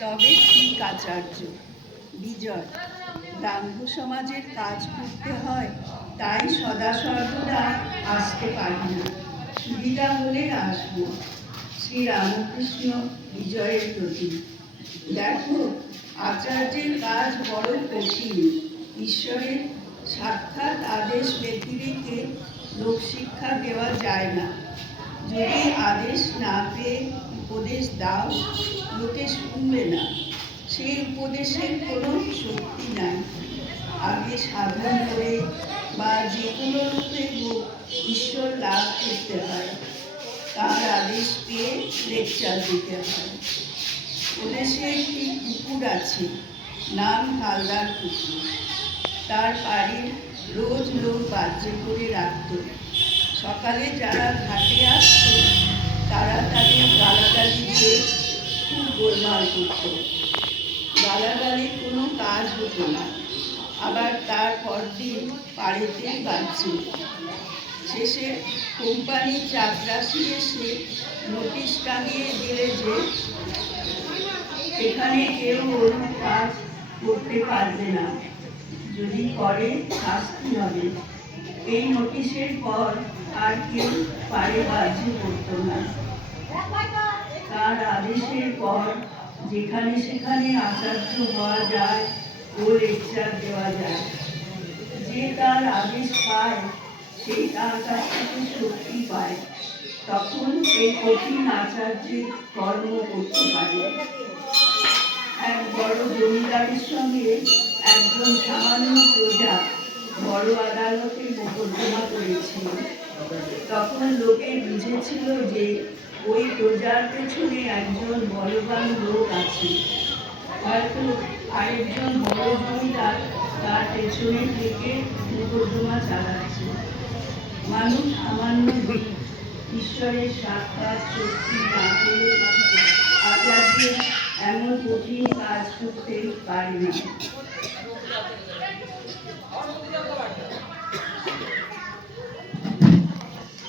তবে ঠিক আচার্য, বিজয়, ব্রাহ্ম সমাজের কাজ করতে হয়, তাই সদা সর্বদা আসতে পারি না। সুবিধা হলে আসব। শ্রী রামকৃষ্ণ বিজয়ের প্রতি। দেখো, আচার্যের কাজ বড় কঠিন। ঈশ্বরের সাক্ষাৎ আদেশ ব্যতিরেকে লোকশিক্ষা দেওয়া যায় না। যদি আদেশ না পেয়ে উপদেশ দাও, লোকে শুনবে না। সেই উপদেশের কোনো শক্তি নাই। আগে সাধন করে বা যে কোনো রূপে হোক ঈশ্বর লাভ করতে হয় তার আদেশ পেয়ে লেকচার দিতে হয়। ওদেশে একটি কুকুর আছে, নাম হালদার কুকুর। তার বাড়ির রোজ লোক বাজ্যে করে রাখত। সকালে যারা ঘাটে আসতো, তারা গোলমাল করত। গালাগালি কোনো কাজ হতো না। আবার তার পরদিন পাড়েতে বাজছে শেষে কোম্পানির চাপরাশি এসে নোটিশ টাঙিয়ে দিলে যে এখানে কেউ ওরকম কাজ করতে পারবে না। যদি করে, শাস্তি হবে। এই নোটিশের পর আর কেউ পারে বাধ্য করতো না। তার আদেশের পর যেখানে সেখানে আচার্য হওয়া যায় ও লেকচার দেওয়া যায়। যে তার আদেশ পায়, সেই তার কাছ থেকে শক্তি পায়। তখন এই কঠিন আচার্যের কর্ম করতে পারে। এক বড় জমিদারের সঙ্গে একজন সামান্য প্রজা বড় আদালতে মোকদ্দমা করেছিল। তখন লোকে বুঝেছিল যে ওই প্রজার পেছনে একজন বলবান লোক আছে। হয়তো আরেকজন বড় জমিদার তার পেছনে থেকে মোকদ্দমা চালাচ্ছে। মানুষ সামান্য ঈশ্বরের সাক্ষাৎ শক্তি না পেলে আচার্যের এমন কঠিন কাজ করতে পারে না।